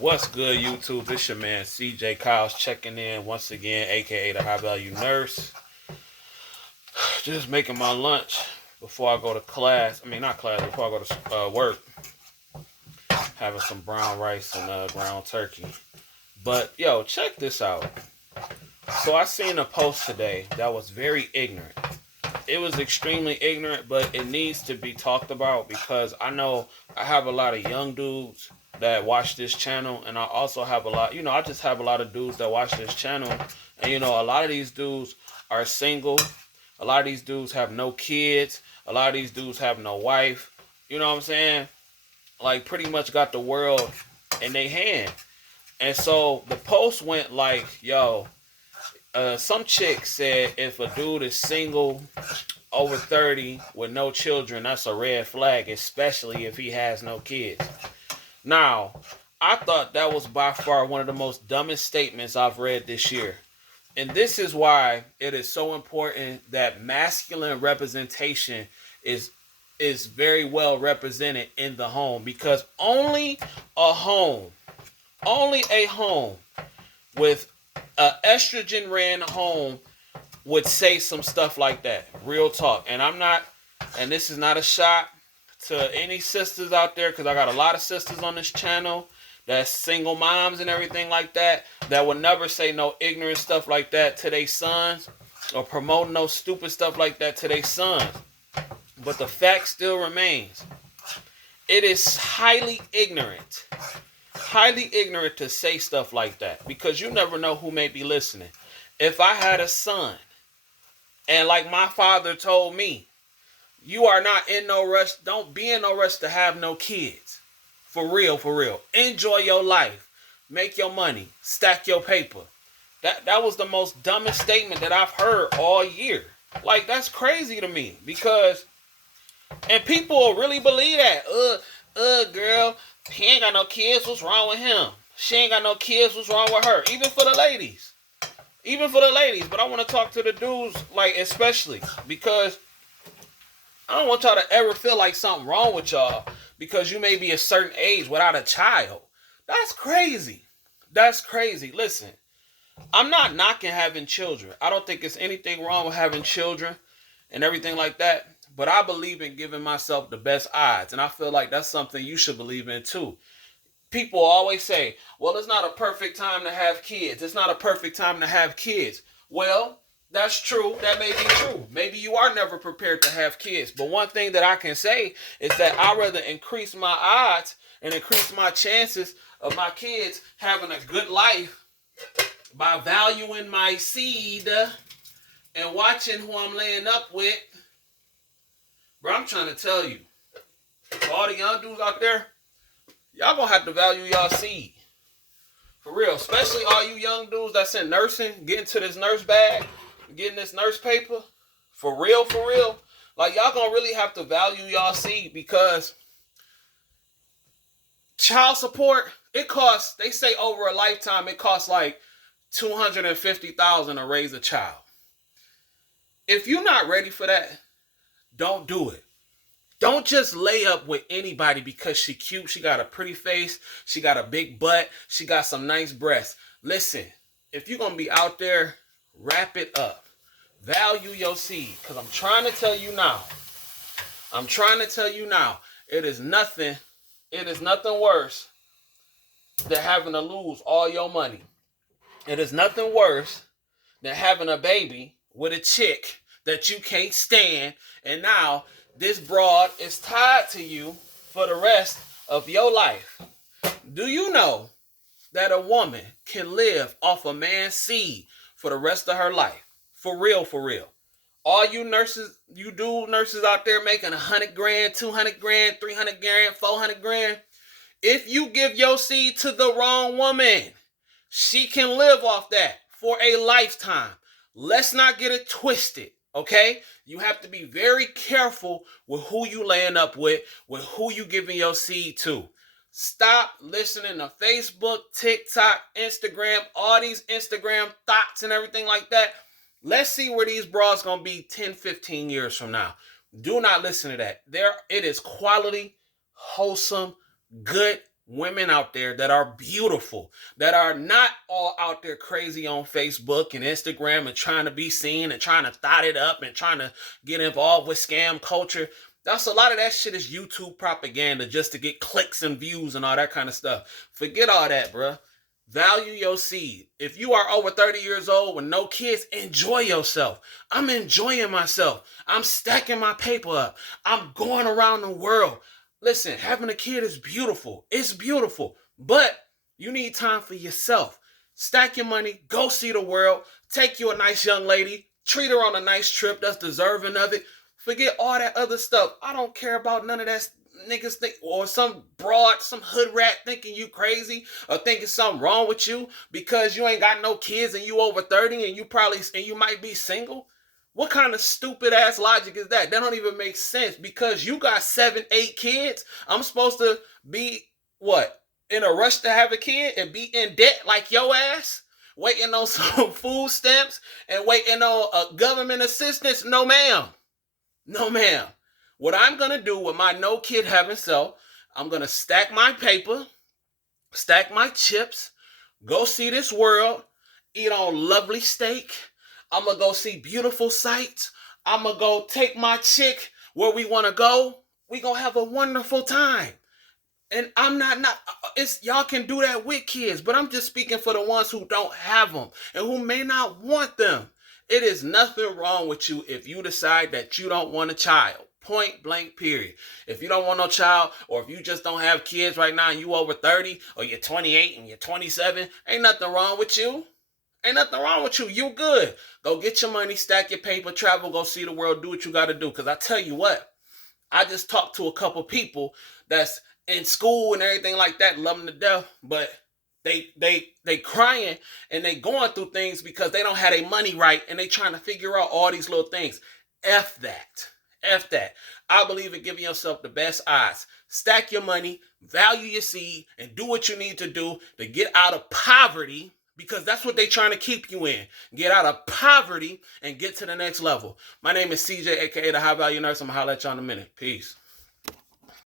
What's good, YouTube? This your man CJ Kyles checking in once again, aka the High Value Nurse. Just making my lunch before I go to class. Not class, before I go to work. Having some brown rice and ground turkey. But yo, check this out. So I seen a post today that was very ignorant. It was extremely ignorant, but it needs to be talked about because I know I have a lot of young dudes that watch this channel, and I also have I just have a lot of dudes that watch this channel, and a lot of these dudes are single. A lot of these dudes have no kids. A lot of these dudes have no wife. You know what I'm saying? Like, pretty much got the world in their hand. And so the post went like, yo, some chick said if a dude is single over 30 with no children, that's a red flag, especially if he has no kids. Now, I thought that was by far one of the most dumbest statements I've read this year. And this is why it is so important that masculine representation is very well represented in the home, because only a home with an estrogen ran home would say some stuff like that. Real talk. And this is not a shot to any sisters out there, because I got a lot of sisters on this channel that's single moms and everything like that would never say no ignorant stuff like that to their sons, or promote no stupid stuff like that to their sons. But the fact still remains. It is highly ignorant to say stuff like that, because you never know who may be listening. If I had a son, and like my father told me, you are not in no rush, don't be in no rush to have no kids. For real, for real. Enjoy your life. Make your money. Stack your paper. That was the most dumbest statement that I've heard all year. Like, that's crazy to me, because, and people really believe that. Girl, he ain't got no kids, what's wrong with him? She ain't got no kids, what's wrong with her? Even for the ladies. But I want to talk to the dudes, like, especially, because I don't want y'all to ever feel like something wrong with y'all because you may be a certain age without a child. That's crazy. Listen, I'm not knocking having children. I don't think there's anything wrong with having children and everything like that. But I believe in giving myself the best odds. And I feel like that's something you should believe in too. People always say, well, it's not a perfect time to have kids. It's not a perfect time to have kids. Well, that's true. That may be true. Maybe you are never prepared to have kids. But one thing that I can say is that I'd rather increase my odds and increase my chances of my kids having a good life by valuing my seed and watching who I'm laying up with. Bro, I'm trying to tell you, for all the young dudes out there, y'all gonna have to value y'all seed. For real. Especially all you young dudes that's in nursing, getting to this nurse bag, getting this nurse paper. For real. Like, y'all gonna really have to value y'all seed, because child support, it costs, they say over a lifetime, it costs like $250,000 to raise a child. If you're not ready for that, don't do it. Don't just lay up with anybody because she cute, she got a pretty face, she got a big butt, she got some nice breasts. Listen, if you're going to be out there, wrap it up. Value your seed, because I'm trying to tell you now, it is nothing worse than having to lose all your money. It is nothing worse than having a baby with a chick that you can't stand, and now this broad is tied to you for the rest of your life. Do you know that a woman can live off a man's seed for the rest of her life? For real. All you nurses out there making 100 grand, 200 grand, 300 grand, 400 grand. If you give your seed to the wrong woman, she can live off that for a lifetime. Let's not get it twisted, okay? You have to be very careful with who you laying up with who you giving your seed to. Stop listening to Facebook, TikTok, Instagram, all these Instagram thoughts and everything like that. Let's see where these bras going to be 10, 15 years from now. Do not listen to that. It is quality, wholesome, good women out there that are beautiful, that are not all out there crazy on Facebook and Instagram and trying to be seen and trying to thot it up and trying to get involved with scam culture. That's a lot of that shit is YouTube propaganda just to get clicks and views and all that kind of stuff. Forget all that, bruh. Value your seed. If you are over 30 years old with no kids, enjoy yourself. I'm enjoying myself. I'm stacking my paper up. I'm going around the world. Listen, having a kid is beautiful. It's beautiful. But you need time for yourself. Stack your money. Go see the world. Take you a nice young lady. Treat her on a nice trip that's deserving of it. Forget all that other stuff. I don't care about none of that niggas think, or some broad, some hood rat thinking you crazy or thinking something wrong with you because you ain't got no kids and you over 30 and you might be single. What kind of stupid ass logic is that? That don't even make sense. Because you got 7, 8 kids, I'm supposed to be what? In a rush to have a kid and be in debt like your ass? Waiting on some food stamps and waiting on government assistance? No, ma'am. No, ma'am. What I'm going to do with my no kid having self, I'm going to stack my paper, stack my chips, go see this world, eat on lovely steak. I'm going to go see beautiful sights. I'm going to go take my chick where we want to go. We going to have a wonderful time. And I'm not, it's y'all can do that with kids, but I'm just speaking for the ones who don't have them and who may not want them. It is nothing wrong with you if you decide that you don't want a child. Point blank, period. If you don't want no child, or if you just don't have kids right now and you over 30, or you're 28 and you're 27, ain't nothing wrong with you. Ain't nothing wrong with you. You good. Go get your money, stack your paper, travel, go see the world, do what you got to do. Because I tell you what, I just talked to a couple people that's in school and everything like that, love them to death, but they crying and they going through things because they don't have their money right and they trying to figure out all these little things. F that. F that. I believe in giving yourself the best odds. Stack your money, value your seed, and do what you need to do to get out of poverty, because that's what they're trying to keep you in. Get out of poverty and get to the next level. My name is CJ, aka the High Value Nurse. I'm going to holler at y'all in a minute. Peace.